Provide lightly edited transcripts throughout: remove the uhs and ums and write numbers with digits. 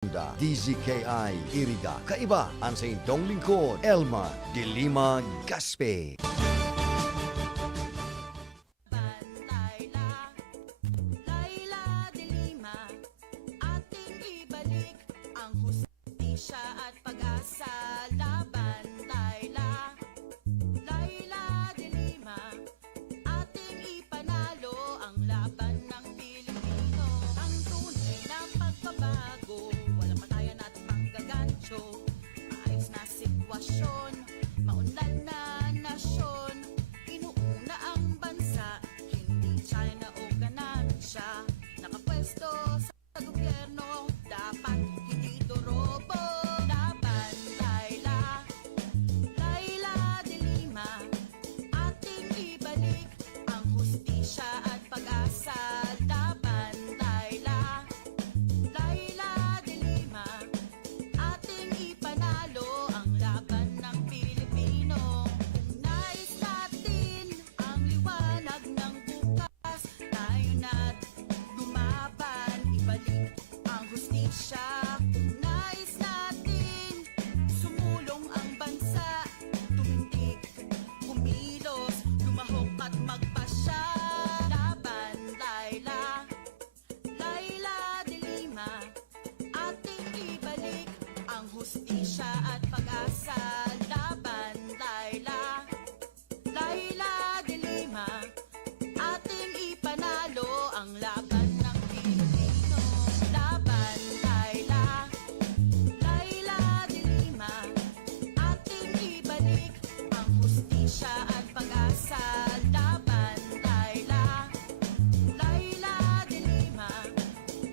DZKI Iriga. Kaiba ang sa inyong lingkod, Elma de Lima Gaspe. Laila de Lima, ating ibalik ang hustisya at pag-asa. Laban, Laila. Laila de Lima, ating ipanalo ang laban ng Pilipino. Ang tunay na pagbabago, walang patayan at panggagancho. Maayos na sitwasyon, maunlad na nasyon. Inuuna ang bansa, hindi China o ganansya. Nakapwesto sa gobyerno, dapat hindi dorobo. Laban, Laila. Laila de Lima, ating ibalik ang hustisya at pag-asa. Laban, Laila. Laila de Lima, ating ipanalo ang laban ng Pilipino. Kung nais natin ang liwanag ng bukas, tayo na't lumaban, ibalik ang hustisya. Kung nais natin sumulong ang bansa, tumindig, kumilos, lumahok at magpasya. Laban, Laila. Laila de Lima, ating ibalik ang hustisya at pag-asa. Laban, Laila. Laila de Lima, ating ipanalo ang laban ng Pilipino. Laban, Laila. Laila de Lima, ating ibalik ang hustisya at pag-asa. Laban, Laila. Laila de Lima,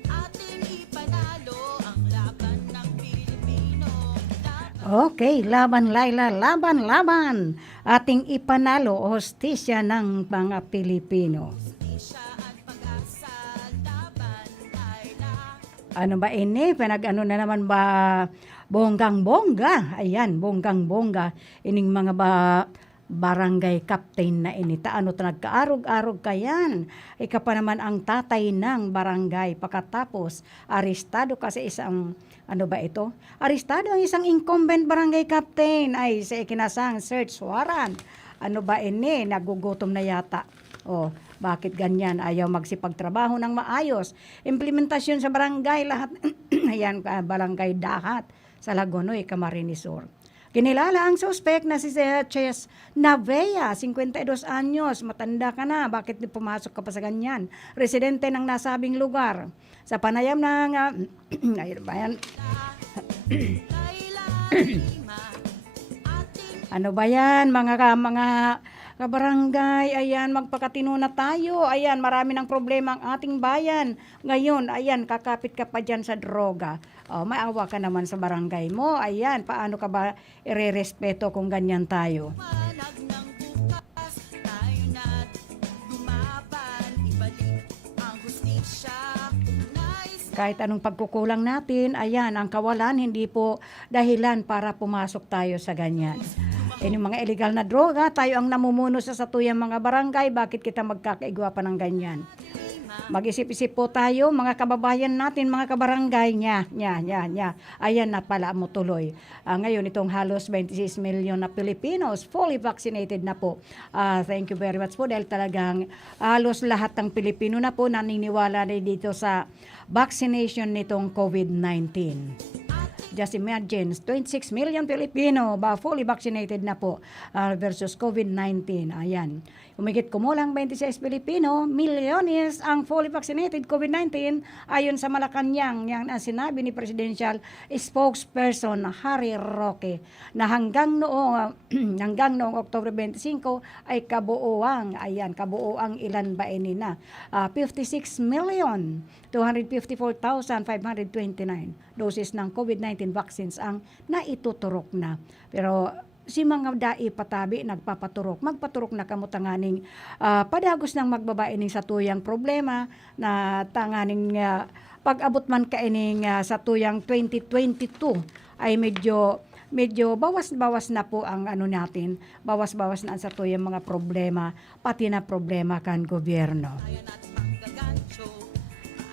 ating ipanalo ang laban ng Pilipino. Okay, laban Laila, laban. Ating ipanalo o hustisya ng mga Pilipino. Hustisya at pag-asa. Laban, Laila. Ano ba ini? Pinag-ano na naman ba? Bonggang-bongga. Ayan, bonggang-bongga. Ining mga barangay captain na inita. Ano ta nagkaarog-arog kayan. Ika pa naman ang tatay ng barangay. Pagkatapos, arestado kasi isang, ano ba ito? Arestado ang isang incumbent barangay captain ay sa ikinasang search warrant. Ano ba ini? Nagugutom na yata. Oh, bakit ganyan? Ayaw magsipagtrabaho ng maayos. Implementasyon sa barangay lahat. Ayan, barangay Dahat sa Lagonoy, Camarines Sur. Kinilala ang suspect na si Ches Navea, 52 anyos. Matanda ka na, bakit pumasok ka pa sa ganyan? Residente ng nasabing lugar. Sa panayam ng... ayun ba yan? Laila de Lima, ating Ano ba yan, mga kabarangay, ayan, magpakatino na tayo, ayan, marami ng problema ang ating bayan. Ngayon, ayan, kakapit ka pa dyan sa droga. Maawa ka naman sa barangay mo, ayan, paano ka ba irerespeto kung ganyan tayo? liwanag ng bukas, tayo na't lumaban, ibalik ang hustisya. Nais Kahit anong pagkukulang natin, ayan, ang kawalan, hindi po dahilan para pumasok tayo sa ganyan. Yung mga illegal na droga, tayo ang namumuno sa satuyang mga barangay, bakit kita magkakaigwa pa ng ganyan? Mag-isip-isip po tayo, mga kababayan natin, mga kabarangay, ayan na pala mo tuloy. Ngayon, itong halos 26 million na Filipinos, fully vaccinated na po. Thank you very much po dahil talagang halos lahat ng Pilipino na po naniniwala na dito sa vaccination nitong COVID-19. Just imagine, 26 million Pilipino ba fully vaccinated na po versus COVID-19. Ayan. Umigit kumulang 26 Pilipino, milyones ang fully vaccinated COVID-19 ayon sa Malacanang. Yan ang sinabi ni Presidential Spokesperson Harry Roque na hanggang noong Oktubre 25 ay kabuuang ilan ba ini na 56,254,529 doses ng COVID-19 vaccines ang naituturok na. Pero si mga dai patabi nagpapaturok, magpaturok na kamo tanganing padagos ng magbabae ning sa tuyang problema na tanganing pag-abot man kaining sa tuyang 2022 ay medyo bawas-bawas na po ang natin, bawas-bawas na sa tuyang mga problema, pati na problema kan gobyerno. Ayan at panggagancho,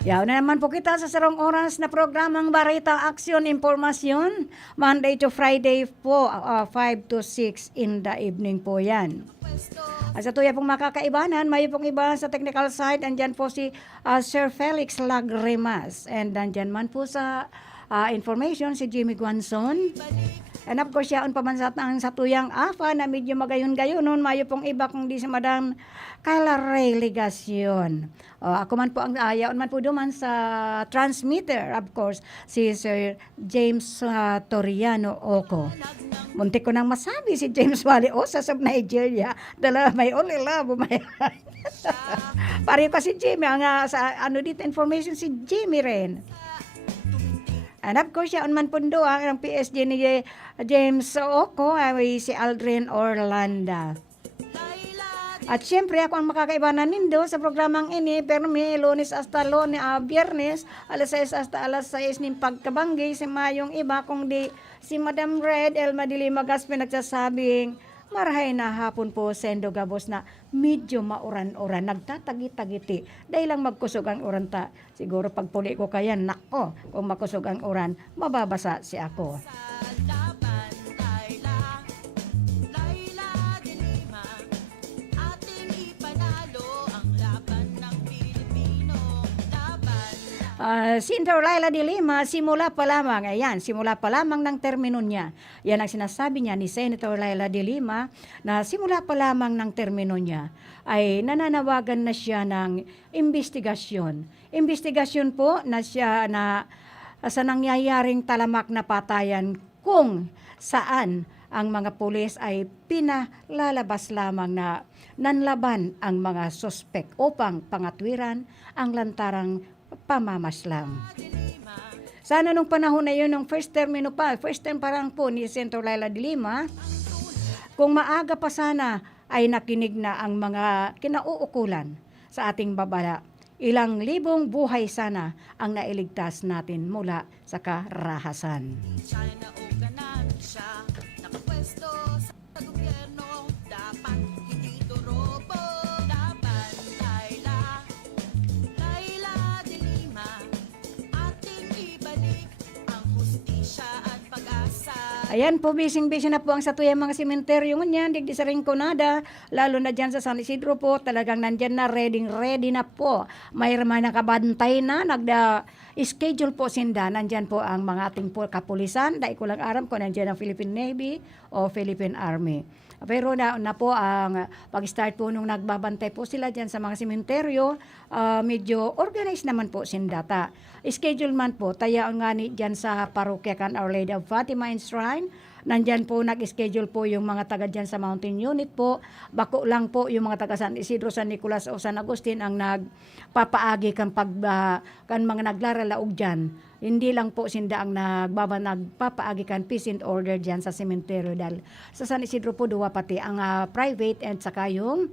Yaw na naman po kita sa sarong oras na programang Barita Aksyon Impormasyon. Monday to Friday po, 5 to 6 in the evening po yan. At sa tuya pong makakaibanan, may pong iba sa technical side. Andyan po si Sir Felix Lagrimas. And andyan man po sa information si Jimmy Guanzon. And of course, yaon pa man sa tuyang AFA na medyo magayon-gayon nun. Mayo pong iba kung di si Madam Kyla Ray Ligacion. Ako man po, yaon man po duman sa transmitter, of course, si Sir James Toriano Oko. Muntik ko nang masabi si James Wally Osa sa Nigeria. Dala may only love, may pareho ko si Jimmy. Sa dito information si Jimmy rin. And of course, yaon man pundo ang PSG ni James Oko ay si Aldrin Orlando. At syempre ako ang makakaibanan nindo sa programang ini, pero may Lunes hasta Biyernes, alas 6 hasta alas 6 ng pagkabanggi, si mayong iba kung di si Madam Red Elma Dilima Gaspe nagsasabing, marahay na hapon po sendo gabos na medyo mauran-uran, nagtatagi-tagiti. Dahil lang magkusog ang uran ta. Siguro pag puli ko kaya, nako, kung makusog ang uran, mababasa si ako. Senator Laila de Lima, simula pa lamang ng termino niya. Yan ang sinasabi niya ni Senator Laila de Lima na simula pa lamang ng termino niya ay nananawagan na siya ng investigasyon. Investigasyon po na siya na sa nangyayaring talamak na patayan kung saan ang mga pulis ay pinalalabas lamang na nanlaban ang mga suspek upang pangatwiran ang lantarang pamamaslang. Sana nung panahon na yun, nung first term parang po ni Senator Laila de Lima, kung maaga pa sana ay nakinig na ang mga kinauukulan sa ating babala. Ilang libong buhay sana ang nailigtas natin mula sa karahasan. China o ganan siya, nakapwesto sa gobyerno, dapat hindi turobo, dapat Laila de Lima, ating ibalik ang hustisya at pag-asa. Ayan po, bising-bising na po ang satuyang mga sementeryo ngunyan, digdi sa Rinconada, lalo na dyan sa San Isidro po, talagang nandyan na, ready na po. May nakabantay na, schedule po sinda, nandyan po ang mga ating po kapulisan, dahil ko lang aram ko nandyan ang Philippine Navy o Philippine Army. Pero na po ang pag-start po nung nagbabantay po sila dyan sa mga sementeryo, medyo organized naman po sindata. Schedule man po, taya nga ni dyan sa parokya kan Our Lady of Fatima and Shrine. Nandyan po nag-schedule po yung mga taga dyan sa Mountain Unit po. Bako lang po yung mga taga San Isidro, San Nicolas o San Agustin ang nagpapaagi kan mga naglaralaog dyan. Hindi lang po sinda ang nagpapaagi kan peace and order dyan sa sementeryo. Dahil sa San Isidro po duwa pati ang private and saka yung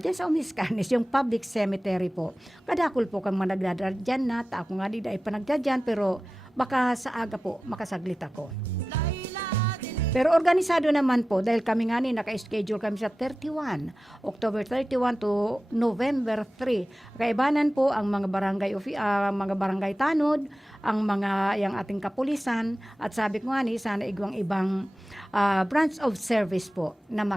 dyan sa Umiscanes, yung public cemetery po. Kadakol po kang managdadar dyan na, ako nga di dahil panagdadyan, pero baka sa aga po makasaglit ako. Pero organisado naman po dahil kami nga naka-schedule kami sa October 31 to November 3. Kaibanan po ang mga barangay tanod, ang mga yung ating kapulisan at sabi ko nga sana ibang branch of service po na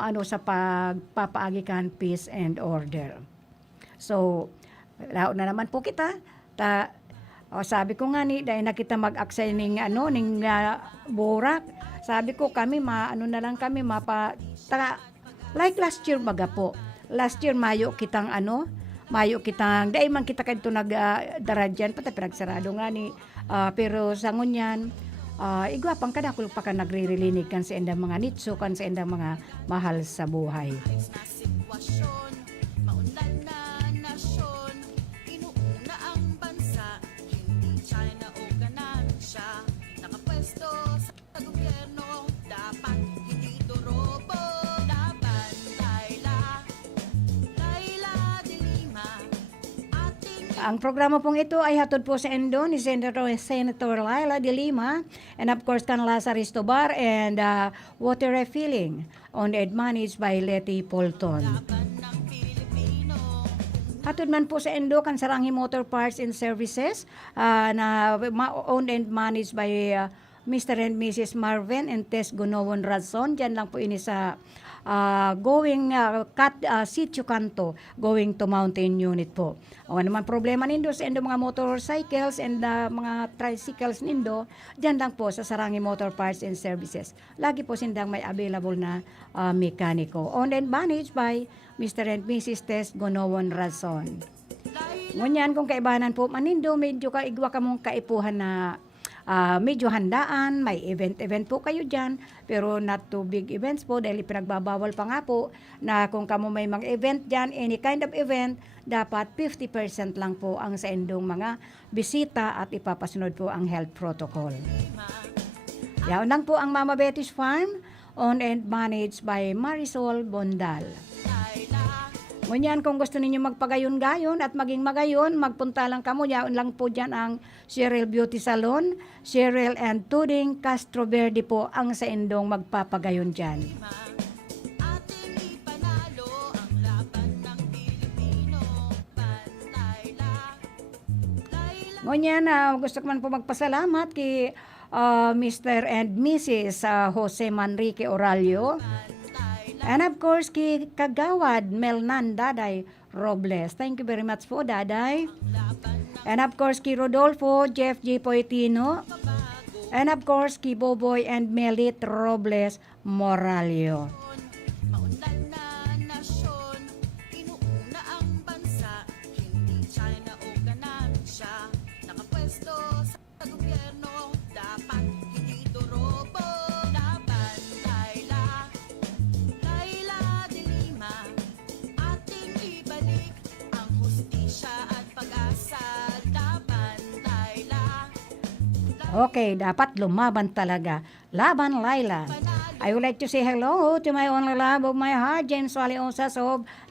ano sa pagpapaagikan peace and order. So, lao na naman po kita. Sabi ko nga dahil na kita mag-aksay ning burak. Sabi ko kami like last year baga po. Last year mayo kitang dahil man kita kadto nagdaradyan pati pinagsarado nga pero sa ngunyan igwapang kadakul pa ka nagre-relinig kan sa endang mga nitso kan sa endang mga mahal sa buhay. Sitwasyon, maunlad na nasyon, inuuna ang bansa, hindi China o ganansya, nakapwesto sa gobyerno, dapat hindi turobo, dapat Laila de Lima, ating Ang programa pong ito ay hatod po sa endo ni Senator Laila de Lima and of course kan Lazarus Tobar and water refilling on and managed by Letty Polton. laban ng Pilipinas. Hatod man po sa Endo kan Sarangi Motor Parts and Services na owned and managed by Mr. and Mrs. Marvin and Tess Gunawon Razon. Diyan lang po ini sa going Sitio Canto, going to Mountain Unit po. O naman problema nindo sa Endo mga motorcycles and mga tricycles nindo, diyan lang po sa Sarangi Motor Parts and Services. Lagi po sindang may available na mekaniko. Owned and managed by Mr. and Mrs. Tess Gunawon Razon. Ngunyan kung kaibanan po manindo, medyo kaigwa ka mong kaipuhan na medyo handaan, may event po kayo dyan, pero not too big events po dahil pinagbabawal pa nga po na kung kamo may mga event dyan, any kind of event, dapat 50% lang po ang sa endong mga bisita at ipapasunod po ang health protocol. Yan lang po ang Mama Betty's Farm, owned and managed by Marisol Bondal. Ngunyan, kung gusto ninyo magpagayon-gayon at maging magayon, magpunta lang kamo. Yaon lang po dyan ang Cheryl Beauty Salon, Cheryl and Tuding Castro Verde po ang sa endong magpapagayon dyan. ating ipanalo ang laban ng Pilipino. Panlayla, layla. Ngunyan, gusto ko man po magpasalamat kay Mr. and Mrs. Jose Manrique Oralio. And of course, kay Kagawad Melnan Daday Robles. Thank you very much po, Daday. And of course, kay Rodolfo Jeff J. Poetino. And of course, kay Boboy and Melit Robles Moralio. Maunlad na nasyon, inuuna ang bansa, hindi China o ganansya. Nakapwesto sa gobyerno, dapat hindi dorobo. Laban, Layla, Layla de Lima, ating ibalik ang hustisya at pag-asa. Laban, Layla, Okay, dapat lumaban talaga. Laban, Laila. I would like to say hello to my only love of my heart, James Wally Osas of